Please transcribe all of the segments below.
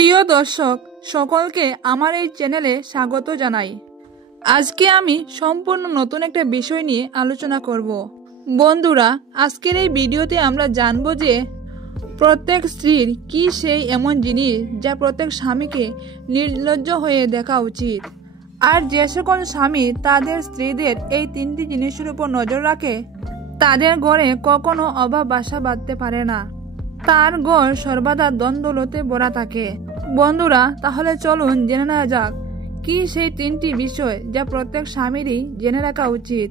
প্রিয় দর্শক সকলকে আমার এই চ্যানেলে স্বাগত জানাই। আজকে আমি সম্পূর্ণ নতুন একটা বিষয় নিয়ে আলোচনা করব। বন্ধুরা, আজকের এই ভিডিওতে আমরা জানব যে প্রত্যেক স্ত্রীর কি সেই এমন জিনিস যা প্রত্যেক স্বামীকে নির্লজ্জ হয়ে দেখা উচিত। আর যে সকল স্বামী তাদের স্ত্রীদের এই তিনটি জিনিসের উপর নজর রাখে তাদের ঘরে কখনো অভাব বাসা বাঁধতে পারে না, তার ঘর সর্বদা দ্বন্দ্বলতে ভরা থাকে। বন্ধুরা, তাহলে চলুন জেনে নেওয়া যাক কি সেই তিনটি বিষয় যা প্রত্যেক স্বামীরই জেনে রাখা উচিত।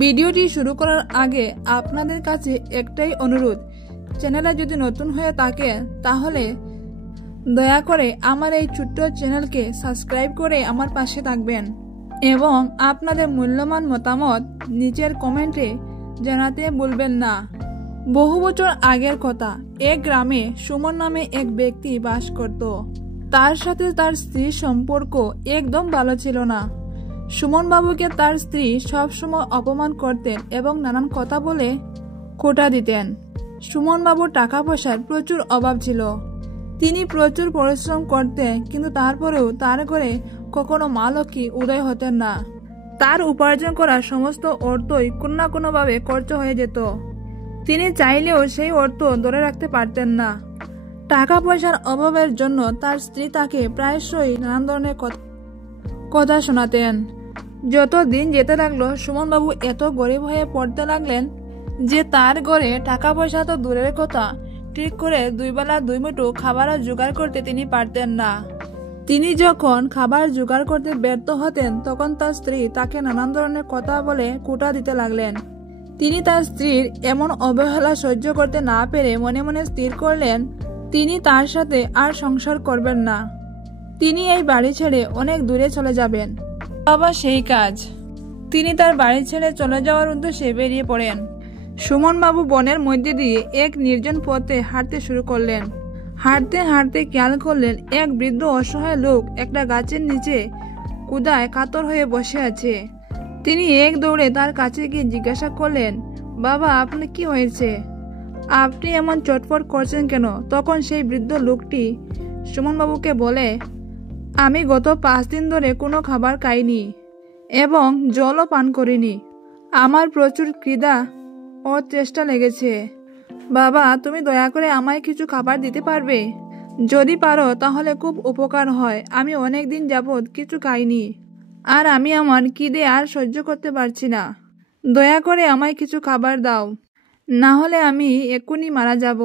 ভিডিওটি শুরু করার আগে আপনাদের কাছে একটাই অনুরোধ, চ্যানেলে যদি নতুন হয়ে থাকে তাহলে দয়া করে আমার এই ছোট্ট চ্যানেলকে সাবস্ক্রাইব করে আমার পাশে থাকবেন এবং আপনাদের মূল্যবান মতামত নিচের কমেন্টে জানাতে ভুলবেন না। বহু বছর আগের কথা, এক গ্রামে সুমন নামে এক ব্যক্তি বাস করত। তার সাথে তার স্ত্রীর সম্পর্ক একদম ভালো ছিল না। সুমন বাবুকে তার স্ত্রী সবসময় অপমান করতেন এবং নানান কথা বলে খোঁটা দিতেন। সুমন বাবুর টাকা পয়সার প্রচুর অভাব ছিল, তিনি প্রচুর পরিশ্রম করতেন, কিন্তু তারপরেও তার ঘরে কখনো মা লক্ষ্মী উদয় হতেন না। তার উপার্জন করা সমস্ত অর্থই কোনো না কোনোভাবে খরচ হয়ে যেত। তিনি চাইলেও সেই অর্থ ধরে রাখতে পারতেন না। টাকা পয়সার অভাবের জন্য তার স্ত্রী তাকে প্রায়শই নানান ধরনের কথা শোনাতেন। যত দিন যেতে লাগলো সুমন বাবু এত গরিব হয়ে পড়তে লাগলেন যে তার ঘরে টাকা পয়সা তো দূরের কথা, ঠিক করে দুই বেলা দুই মুঠো খাবার জোগাড় করতে তিনি পারতেন না। তিনি যখন খাবার জোগাড় করতে ব্যর্থ হতেন তখন তার স্ত্রী তাকে নানান ধরনের কথা বলে খোঁটা দিতে লাগলেন। তিনি তার স্ত্রীর এমন অবহেলা সহ্য করতে না পেরে মনে মনে স্থির করলেন তিনি তার সাথে আর সংসার করবেন না। তিনি এই বাড়ি ছেড়ে অনেক দূরে চলে যাবেন। আবার সেই কাজ, তিনি তার বাড়ি ছেড়ে চলে যাওয়ার উদ্দেশ্যে বেরিয়ে পড়েন। সুমন বাবু বনের মধ্যে দিয়ে এক নির্জন পথে হাঁটতে শুরু করলেন। হাঁটতে হাঁটতে খেয়াল করলেন এক বৃদ্ধ অসহায় লোক একটা গাছের নিচে ক্ষুধায় কাতর হয়ে বসে আছে। তিনি এক দৌড়ে তার কাছে গিয়ে জিজ্ঞাসা করলেন, বাবা, আপনার কি হয়েছে? আপনি এমন চটপট করছেন কেন? তখন সেই বৃদ্ধ লোকটি সুমনবাবুকে বলে, আমি গত 5 দিন ধরে কোনো খাবার খাইনি এবং জলও পান করিনি। আমার প্রচুর খিদা ও চেষ্টা লেগেছে। বাবা, তুমি দয়া করে আমায় কিছু খাবার দিতে পারবে? যদি পারো তাহলে খুব উপকার হয়। আমি অনেক দিন যাবৎ কিছু খাইনি আর আমি আমার খিদে আর সহ্য করতে পারছি না। দয়া করে আমায় কিছু খাবার দাও, না হলে আমি এক্ষুনি মারা যাব।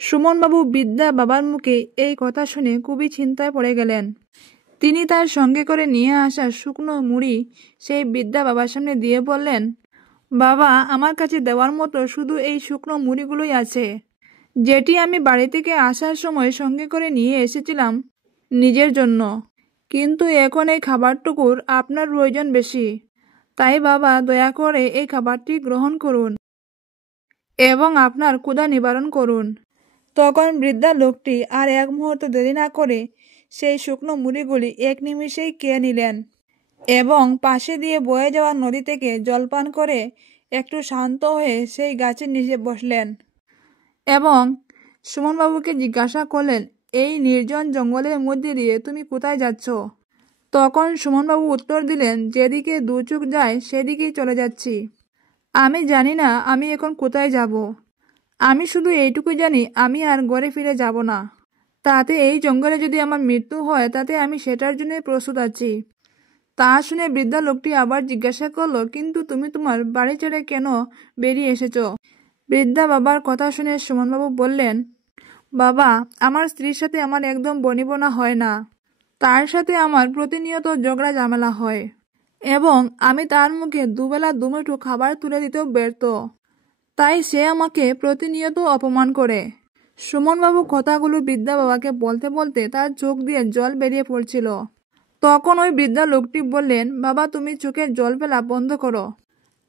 সুমনবাবু বৃদ্ধা বাবার মুখে এই কথা শুনে খুবই চিন্তায় পড়ে গেলেন। তিনি তার সঙ্গে করে নিয়ে আসা শুকনো মুড়ি সেই বৃদ্ধা বাবার সামনে দিয়ে বললেন, বাবা, আমার কাছে দেওয়ার মতো শুধু এই শুকনো মুড়িগুলোই আছে, যেটি আমি বাড়ি থেকে আসার সময় সঙ্গে করে নিয়ে এসেছিলাম নিজের জন্য। কিন্তু এখন এই খাবারটুকুর আপনার প্রয়োজন বেশি। তাই বাবা, দয়া করে এই খাবারটি গ্রহণ করুন এবং আপনার ক্ষুধা নিবারণ করুন। তখন বৃদ্ধা লোকটি আর এক মুহূর্ত দেরি না করে সেই শুকনো মুড়িগুলি এক নিমিষেই খেয়ে নিলেন এবং পাশে দিয়ে বয়ে যাওয়া নদী থেকে জলপান করে একটু শান্ত হয়ে সেই গাছের নিচে বসলেন এবং সুমনবাবুকে জিজ্ঞাসা করলেন, এই নির্জন জঙ্গলের মধ্যে দিয়ে তুমি কোথায় যাচ্ছ? তখন সুমনবাবু উত্তর দিলেন, যেদিকে দু চোখ যায় সেদিকেই চলে যাচ্ছি। আমি জানি না আমি এখন কোথায় যাব। আমি শুধু এইটুকু জানি আমি আর ঘরে ফিরে যাব না। তাতে এই জঙ্গলে যদি আমার মৃত্যু হয় তাতে আমি সেটার জন্য প্রস্তুত আছি। তা শুনে বৃদ্ধা লোকটি আবার জিজ্ঞাসা করলো, কিন্তু তুমি তোমার বাড়ি ছেড়ে কেন বেরিয়ে এসেছ? বৃদ্ধা বাবার কথা শুনে সুমনবাবু বললেন, বাবা, আমার স্ত্রীর সাথে আমার একদম বনিবনা হয় না। তার সাথে আমার প্রতিনিয়ত ঝগড়া ঝামেলা হয় এবং আমি তার মুখে দুবেলা দুমুঠো খাবার তুলে দিতেও ব্যর্থ। তাই সে আমাকে প্রতিনিয়ত অপমান করে। সুমনবাবু কথাগুলো বৃদ্ধা বাবাকে বলতে বলতে তার চোখ দিয়ে জল বেরিয়ে পড়ছিল। তখন ওই বৃদ্ধা লোকটি বললেন, বাবা, তুমি চোখের জল ফেলা বন্ধ করো।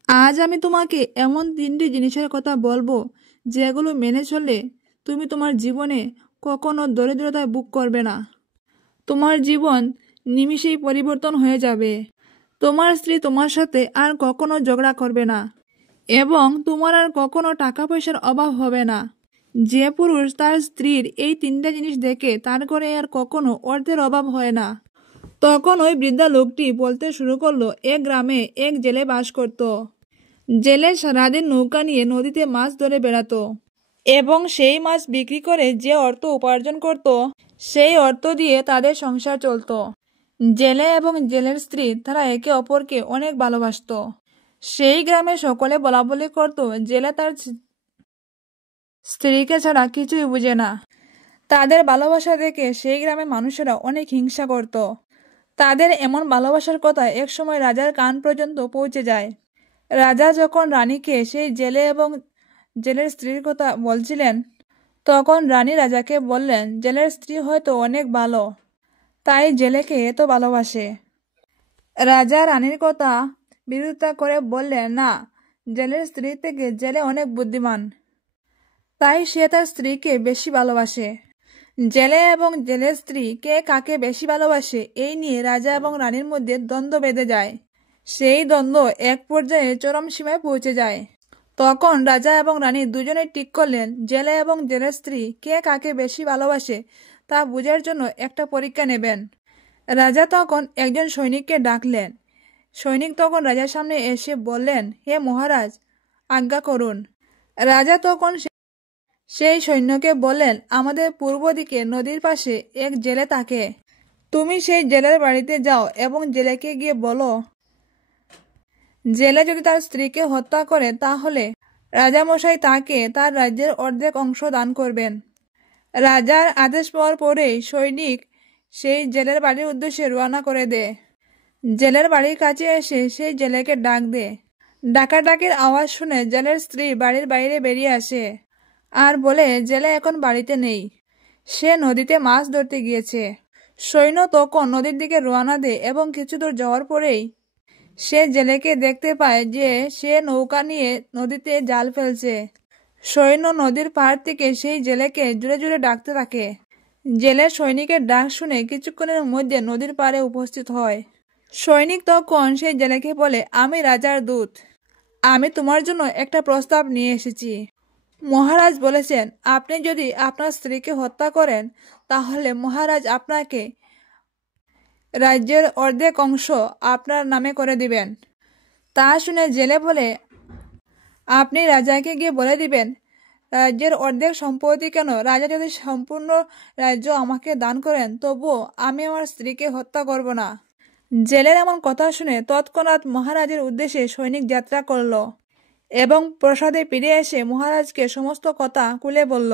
আজ আমি তোমাকে এমন 3টি জিনিসের কথা বলবো যেগুলো মেনে চললে তুমি তোমার জীবনে কখনো দরিদ্রতায় ভোগ করবে না। তোমার জীবন নিমিষেই পরিবর্তন হয়ে যাবে। তোমার স্ত্রী তোমার সাথে আর কখনো ঝগড়া করবে না এবং তোমার আর কখনো টাকা পয়সার অভাব হবে না। যে পুরুষ তার স্ত্রীর এই তিনটা জিনিস দেখে তার ঘরে আর কখনো অর্থের অভাব হয় না। তখন ওই বৃদ্ধা লোকটি বলতে শুরু করলো, এক গ্রামে এক জেলে বাস করত। জেলে সারাদিন নৌকা নিয়ে নদীতে মাছ ধরে বেড়াতো এবং সেই মাছ বিক্রি করে যে অর্থ উপার্জন করত সেই অর্থ দিয়ে তাদের সংসার চলত। জেলে এবং জেলের স্ত্রী তারা একে অপরকে অনেক ভালোবাসত। সেই গ্রামে সকলে বলাবলি করত, জেলে তার স্ত্রীকে ছাড়া কিছুই বুঝে না। তাদের ভালোবাসা দেখে সেই গ্রামের মানুষেরা অনেক হিংসা করত। তাদের এমন ভালোবাসার কথা একসময় রাজার কান পর্যন্ত পৌঁছে যায়। রাজা যখন রানীকে সেই জেলে এবং জেলের স্ত্রীর কথা বলছিলেন, তখন রানী রাজাকে বললেন, জেলের স্ত্রী হয়তো অনেক ভালো, তাই জেলেকে এত ভালোবাসে। রাজা রানীর কথা বিরোধিতা করে বললেন, না, জেলের স্ত্রী থেকে জেলে অনেক বুদ্ধিমান, তাই সে তার স্ত্রীকে বেশি ভালোবাসে। জেলে এবং জেলের স্ত্রী কে কাকে বেশি ভালোবাসে এই নিয়ে রাজা এবং রানীর মধ্যে দ্বন্দ্ব বেঁধে যায়। সেই দ্বন্দ্ব এক পর্যায়ে চরম সীমায় পৌঁছে যায়। তখন রাজা এবং রানী দুজনে ঠিক করলেন, জেলে এবং জেলের স্ত্রী কে কাকে বেশি ভালোবাসে তা বোঝার জন্য একটা পরীক্ষা নেবেন। রাজা তখন একজন সৈনিককে ডাকলেন। সৈনিক তখন রাজার সামনে এসে বললেন, হে মহারাজ, আজ্ঞা করুন। রাজা তখন সেই সৈন্যকে বললেন, আমাদের পূর্ব দিকে নদীর পাশে এক জেলে থাকে। তুমি সেই জেলের বাড়িতে যাও এবং জেলেকে গিয়ে বলো, জেলে যদি তার স্ত্রীকে হত্যা করে তাহলে রাজামশাই তাকে তার রাজ্যের অর্ধেক অংশ দান করবেন। রাজার আদেশ পাওয়ার পরেই সৈনিক সেই জেলের বাড়ির উদ্দেশ্যে রওনা করে দেয়। জেলের বাড়ির কাছে এসে সেই জেলেকে ডাক দেয়। ডাকাডাকির আওয়াজ শুনে জেলের স্ত্রী বাড়ির বাইরে বেরিয়ে আসে আর বলে, জেলে এখন বাড়িতে নেই, সে নদীতে মাছ ধরতে গিয়েছে। সৈন্য তখন নদীর দিকে রওনা দেয় এবং কিছু দূর যাওয়ার পরেই সে জেলেকে দেখতে পায় যে সে নৌকা নিয়ে নদীতে জাল ফেলছে। সৈন্য নদীর পাড় থেকে সেই জেলেকে জোরে জোরে ডাকতে থাকে। জেলে সৈনিকের ডাক শুনে কিছুক্ষণের মধ্যে নদীর পাড়ে উপস্থিত হয়। সৈনিক তখন সেই জেলেকে বলে, আমি রাজার দূত, আমি তোমার জন্য একটা প্রস্তাব নিয়ে এসেছি। মহারাজ বলেছেন, আপনি যদি আপনার স্ত্রীকে হত্যা করেন তাহলে মহারাজ আপনাকে রাজ্যের অর্ধেক অংশ আপনার নামে করে দিবেন। তা শুনে জেলে বলে, আপনি রাজাকে গিয়ে বলে দিবেন, রাজ্যের অর্ধেক সম্পত্তি কেন, রাজা যদি সম্পূর্ণ রাজ্য আমাকে দান করেন তবুও আমি আমার স্ত্রীকে হত্যা করব না। জেলের এমন কথা শুনে তৎক্ষণাৎ মহারাজের উদ্দেশ্যে সৈনিক যাত্রা করল এবং প্রাসাদে ফিরে এসে মহারাজকে সমস্ত কথা খুলে বলল।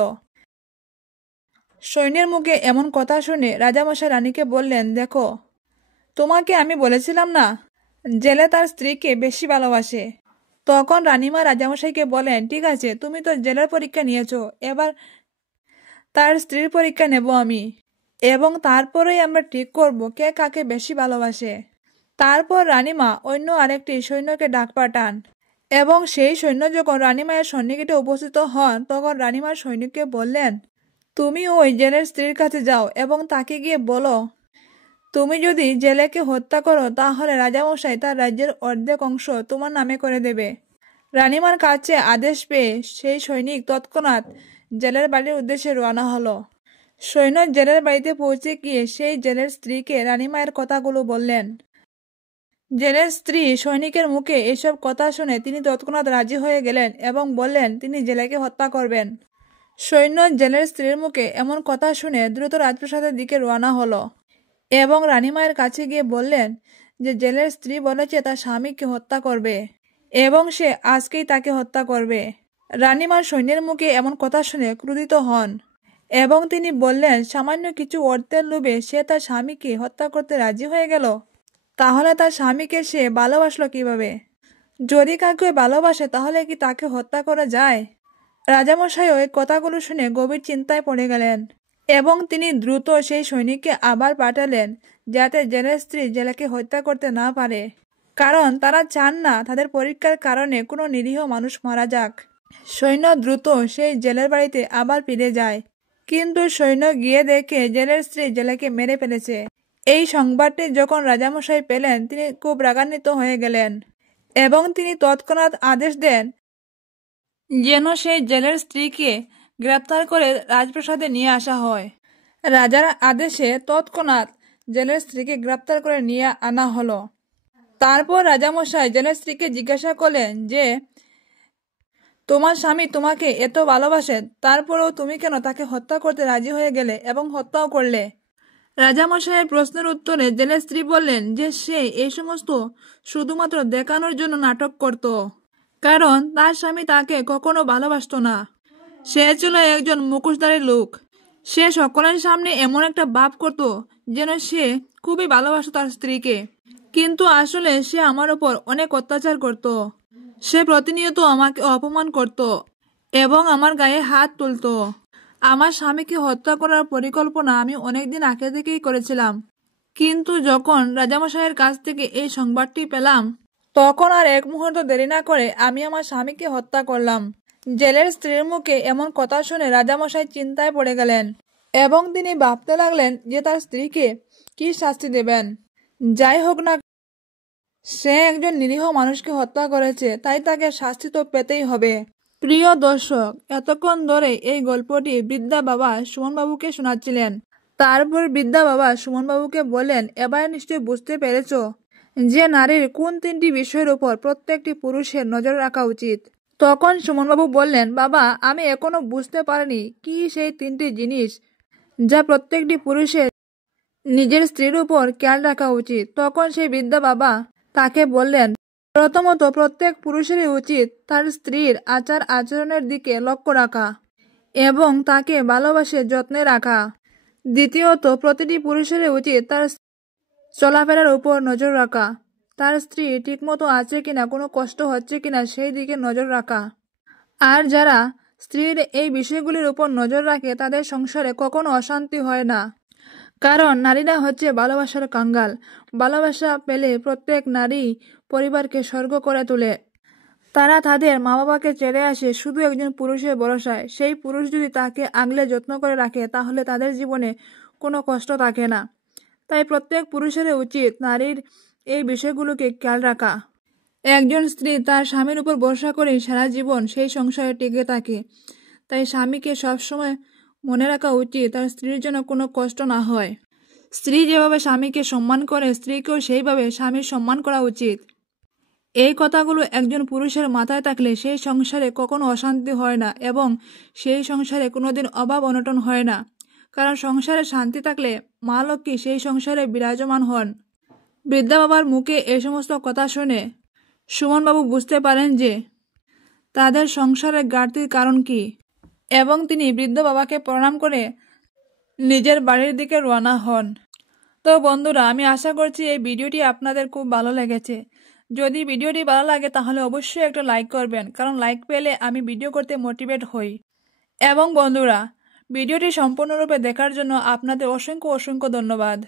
সৈন্যের মুখে এমন কথা শুনে রাজামশাই রানীকে বললেন, দেখো, তোমাকে আমি বলেছিলাম না জেলে তার স্ত্রীকে বেশি ভালোবাসে। তখন রানীমা রাজামশাইকে বলেন, ঠিক আছে, তুমি তো জেলের পরীক্ষা নিয়েছো, এবার তার স্ত্রীর পরীক্ষা নেব আমি, এবং তারপরেই আমরা ঠিক করব কে কাকে বেশি ভালোবাসে। তারপর রানীমা অন্য আরেকটি সৈন্যকে ডাক পাঠান এবং সেই সৈন্য যখন রানীমায়ের সন্নিকটে উপস্থিত হন তখন রানীমার সৈনিককে বললেন, তুমি ওই জেলের স্ত্রীর কাছে যাও এবং তাকে গিয়ে বলো, তুমি যদি জেলেকে হত্যা করো তাহলে রাজামশাই তার রাজ্যের অর্ধেক অংশ তোমার নামে করে দেবে। রানীমার কাছে আদেশ পেয়ে সেই সৈনিক তৎক্ষণাৎ জেলের বাড়ির উদ্দেশ্যে রওনা হলো। সৈন্য জেলের বাড়িতে পৌঁছে গিয়ে সেই জেলের স্ত্রীকে রানীমায়ের কথাগুলো বললেন। জেলের স্ত্রী সৈনিকের মুখে এসব কথা শুনে তিনি তৎক্ষণাৎ রাজি হয়ে গেলেন এবং বললেন তিনি জেলেকে হত্যা করবেন। সৈন্য জেলের স্ত্রীর মুখে এমন কথা শুনে দ্রুত রাজপ্রাসাদের দিকে রওনা হলো এবং রানীমায়ের কাছে গিয়ে বললেন যে জেলের স্ত্রী বলেছে তার স্বামীকে হত্যা করবে এবং সে আজকেই তাকে হত্যা করবে। রানীমার সৈন্যের মুখে এমন কথা শুনে ক্রোধিত হন এবং তিনি বললেন, সামান্য কিছু অর্থের লোভে সে তার স্বামীকে হত্যা করতে রাজি হয়ে গেল, তাহলে তার স্বামীকে সে ভালোবাসলো কিভাবে? যদি কাউকে ভালোবাসে তাহলে কি তাকে হত্যা করা যায়? রাজামশাই ওই কথাগুলো শুনে গভীর চিন্তায় পড়ে গেলেন এবং তিনি দ্রুত সেই সৈনিককে আবার পাঠালেন যাতে জেলের স্ত্রী জেলেকে হত্যা করতে না পারে, কারণ তারা চান না তাদের পরীক্ষার কারণে কোনো নিরীহ মানুষ মারা যাক। সৈন্য দ্রুত সেই জেলের বাড়িতে আবার ফিরে যায়, কিন্তু সৈন্য গিয়ে দেখে জেলের স্ত্রী জেলেকে মেরে ফেলেছে। এই সংবাদটি যখন রাজামশাই পেলেন তিনি খুব রাগান্বিত হয়ে গেলেন এবং তিনি তৎক্ষণাৎ আদেশ দেন যেন সেই জেলের স্ত্রীকে গ্রেপ্তার করে রাজপ্রাসাদে নিয়ে আসা হয়। রাজার আদেশে তৎক্ষণাৎ জেলের স্ত্রীকে গ্রেপ্তার করে নিয়ে আনা হলো। তারপর রাজামশাই জেলের স্ত্রীকে জিজ্ঞাসা করলেন যে, তোমার স্বামী তোমাকে এত ভালোবাসে, তারপরেও তুমি কেন তাকে হত্যা করতে রাজি হয়ে গেলে এবং হত্যাও করলে? রাজামশাইয়ের প্রশ্নের উত্তরে জেলের স্ত্রী বললেন যে সে এই সমস্ত শুধুমাত্র দেখানোর জন্য নাটক করত, কারণ তার স্বামী তাকে কখনো ভালোবাসত না। সে ছিল একজন মুখোশধারী লোক। সে সকলের সামনে এমন একটা ভাব করত যেন সে খুবই ভালোবাসত তার স্ত্রীকে, কিন্তু আসলে সে আমার ওপর অনেক অত্যাচার করত। সে প্রতিনিয়ত আমাকে অপমান করত এবং আমার গায়ে হাত তুলত। আমার স্বামীকে হত্যা করার পরিকল্পনা আমি অনেকদিন আগে থেকেই করেছিলাম, কিন্তু যখন রাজামশাইয়ের কাছ থেকে এই সংবাদটি পেলাম, তখন আর এক মুহূর্ত দেরি না করে আমি আমার স্বামীকে হত্যা করলাম। জেলের স্ত্রীর মুখে এমন কথা শুনে রাজামশাই চিন্তায় পড়ে গেলেন এবং তিনি ভাবতে লাগলেন যে তার স্ত্রীকে কি শাস্তি দেবেন। যাই হোক না, সে একজন নিরীহ মানুষকে হত্যা করেছে, তাই তাকে শাস্তি তো পেতেই হবে। প্রিয় দর্শক, এতক্ষণ ধরে এই গল্পটি বৃদ্ধা বাবা সুমনবাবুকে শোনাচ্ছিলেন। তারপর বৃদ্ধা বাবা সুমনবাবুকে বললেন, এবার নিশ্চয়ই বুঝতে পেরেছ যে নারীর কোন 3টি বিষয়ের উপর প্রত্যেকটি পুরুষের নজর রাখা উচিত। তখন সুমনবাবু বললেন, বাবা, আমি এখনো বুঝতে পারিনি কি সেই 3টি জিনিস যা প্রত্যেকটি পুরুষের নিজের স্ত্রীর উপর খেয়াল রাখা উচিত। তখন সেই বৃদ্ধা বাবা তাকে বললেন, প্রথমত, প্রত্যেক পুরুষেরই উচিত তার স্ত্রীর আচার আচরণের দিকে লক্ষ্য রাখা এবং তাকে ভালোবাসে যত্নে রাখা। দ্বিতীয়ত, প্রতিটি পুরুষেরই উচিত তার চলাফেরার উপর নজর রাখা, তার স্ত্রী ঠিকমতো আছে কিনা, কোনো কষ্ট হচ্ছে কিনা সেই দিকে নজর রাখা। আর যারা স্ত্রীর এই বিষয়গুলির উপর নজর রাখে তাদের সংসারে কখনো অশান্তি হয় না, কারণ নারীরা হচ্ছে ভালোবাসার কাঙ্গাল। ভালোবাসা পেলে প্রত্যেক নারী পরিবারকে স্বর্গ করে তোলে। তারা তাদের মা বাবাকে ছেড়ে আসে শুধু একজন পুরুষের ভরসায়। সেই পুরুষ যদি তাকে আগলে যত্ন করে রাখে তাহলে তাদের জীবনে কোনো কষ্ট থাকে না। তাই প্রত্যেক পুরুষের উচিত নারীর এই বিষয়গুলোকে খেয়াল রাখা। একজন স্ত্রী তার স্বামীর উপর ভরসা করে সারা জীবন সেই সংসারে টিকে থাকে। তাই স্বামীকে সবসময় মনে রাখা উচিত তার স্ত্রীর জন্য কোনো কষ্ট না হয়। স্ত্রী যেভাবে স্বামীকে সম্মান করে, স্ত্রীকেও সেইভাবে স্বামীর সম্মান করা উচিত। এই কথাগুলো একজন পুরুষের মাথায় থাকলে সেই সংসারে কখনো অশান্তি হয় না এবং সেই সংসারে কোনোদিন অভাব অনটন হয় না, কারণ সংসারে শান্তি থাকলে মা লক্ষ্মী সেই সংসারে বিরাজমান হন। বৃদ্ধা বাবার মুখে এই সমস্ত কথা শুনে সুমনবাবু বুঝতে পারেন যে তাদের সংসারের ঘাটতির কারণ কি, এবং তিনি বৃদ্ধ বাবাকে প্রণাম করে নিজের বাড়ির দিকে রওনা হন। তো বন্ধুরা, আমি আশা করছি এই ভিডিওটি আপনাদের খুব ভালো লেগেছে। যদি ভিডিওটি ভালো লাগে তাহলে অবশ্যই একটা লাইক করবেন, কারণ লাইক পেলে আমি ভিডিও করতে মোটিভেট হই। এবং বন্ধুরা, ভিডিওটি সম্পূর্ণরূপে দেখার জন্য আপনাদের অসংখ্য অসংখ্য ধন্যবাদ।